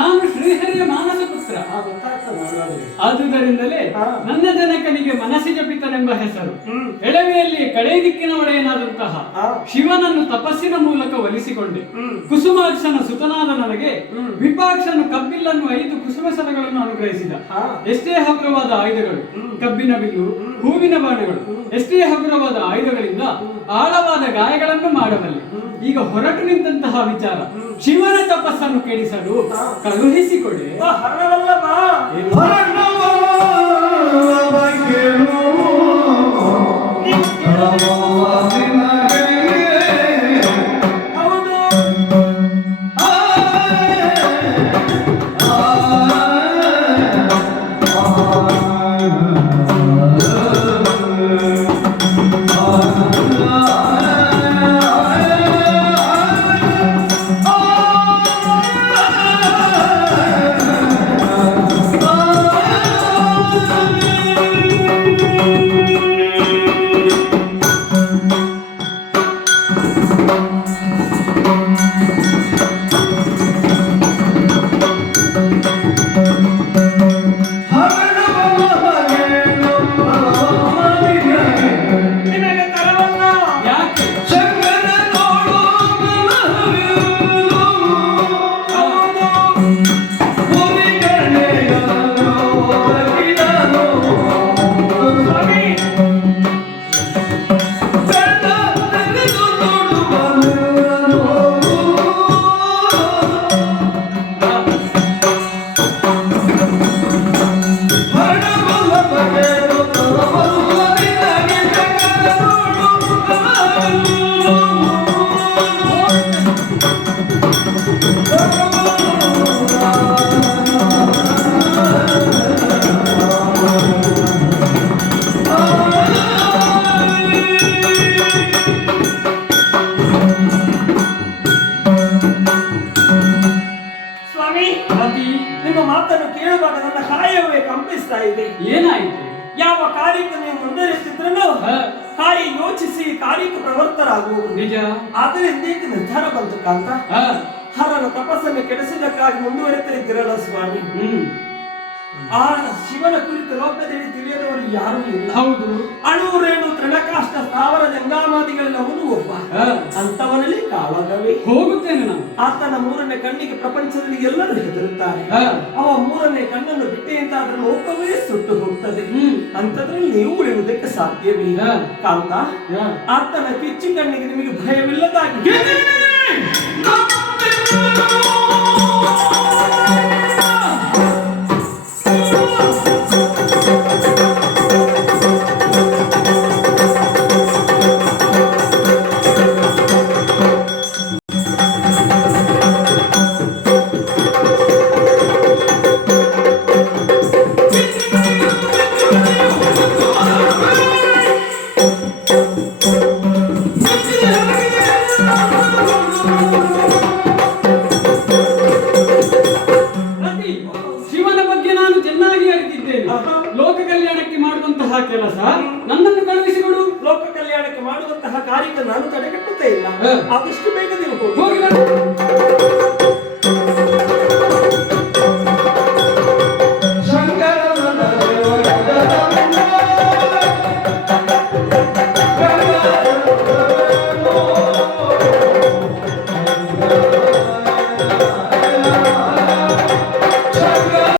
ನಾನು ಶ್ರೀಹರಿಯ ಮಾನಸ ಪುತ್ರ. ಆದುದರಿಂದಲೇ ನನ್ನ ಜನಕನಿಗೆ ಮನಸ್ಸಿಜ ಪಿತನೆಂಬ ಹೆಸರು. ಎಳವೆಯಲ್ಲಿ ಕಡೆ ದಿಕ್ಕಿನ ಒಡೆಯನಾದಂತಹ ಶಿವನನ್ನು ತಪಸ್ಸಿನ ಮೂಲಕ ಒಲಿಸಿಕೊಂಡೆ. ಕುಸುಮಾಕ್ಷನ ಸುತನಾದ ನನಗೆ ವಿಪಾಕ್ಷನು ಕಬ್ಬಿಲ್ಲನ್ನು 5 ಕುಸುಮ ಸರಗಳನ್ನು ಅನುಗ್ರಹಿಸಿದ. ಎಷ್ಟೇ ಹಗುರವಾದ ಆಯುಧಗಳು, ಕಬ್ಬಿನ ಬಿಲ್ಲು, ಹೂವಿನ ಬಾಣಗಳು, ಎಷ್ಟೇ ಹಗುರವಾದ ಆಯುಧಗಳಿಂದ ಆಳವಾದ ಗಾಯಗಳನ್ನು ಮಾಡಬಲ್ಲೆ. ಈಗ ಹೊರಟು ನಿಂತಹ ವಿಚಾರ ಶಿವನ ತಪಸ್ಸನ್ನು ಕೆಡಿಸಲು ಕಳುಹಿಸಿಕೊಡೆ. ನಿಮ್ಮ ಮಾತನ್ನು ಕೇಳುವಾಗ ನನ್ನ ಕಾಯವೇ ಕಂಪಿಸ್ತಾ ಇದೆ. ಏನಾಯಿತು? ಯಾವ ಕಾರ್ಯಕ್ಕೆ ನೀವು ಮುಂದುವರಿಸಿದ್ರೂ ಕಾರ್ಯ ಯೋಚಿಸಿ ಕಾರ್ಯಕ್ಕೆ ಪ್ರವರ್ತರಾಗುವುದು ನಿಜ. ಆದರೆ ಇಂದೇಕೆ ನಿರ್ಧಾರ ಬಂತು ಕಾಂತ? ಹರನ ತಪಸ್ಸನ್ನು ಕೆಡಿಸಿದಕ್ಕಾಗಿ ಮುಂದುವರಿತಿದ್ದೀರಲ್ಲ ಸ್ವಾಮಿ. ಆ ಶಿವನ ಕುರಿತು ಲೋಕದಲ್ಲಿ ತಿಳಿಯದವರು ಯಾರೂ ಇಲ್ಲ. ಹೌದು. ಅಣುರೇಣು ತೃಣಕಾಷ್ಟ ಸ್ಥಾವರ ಜಂಗಾಮಾದಿಗಳೆಲ್ಲವನು ಒಬ್ಬ. ಅಂತವನಲ್ಲಿ ಕಾವಾಗವೇ ಹೋಗುತ್ತೇನೆ ನಾನು. ಆತನ 3ನೇ ಕಣ್ಣಿಗೆ ಪ್ರಪಂಚದಲ್ಲಿ ಎಲ್ಲರೂ ಹೆದರುತ್ತಾರೆ. ಅವ 3ನೇ ಕಣ್ಣನ್ನು ಬಿಟ್ಟೆ ಅಂತ ಅದರ ಲೋಕವೇ ಸುಟ್ಟು ಹೋಗ್ತದೆ. ಅಂತದ್ರಲ್ಲಿ ನೀವು ಉಳಿಯುವುದಕ್ಕೆ ಸಾಧ್ಯವಿಲ್ಲ ಕಾಂತ. ಆತನ ಕಿಚ್ಚು ಕಣ್ಣಿಗೆ ನಿಮಗೆ ಭಯವಿಲ್ಲದಾಗಿ ಲೋಕ ಕಲ್ಯಾಣಕ್ಕೆ ಮಾಡುವಂತಹ ಕೆಲಸ ನನ್ನನ್ನು ಕಳುಹಿಸಿಕೊಡು. ಲೋಕ ಕಲ್ಯಾಣಕ್ಕೆ ಮಾಡುವಂತಹ ಕಾರ್ಯಕ್ಕೆ ನಾನು ತಡೆಗಟ್ಟುತ್ತೇ ಇಲ್ಲ. ಆದಷ್ಟು ಬೇಗ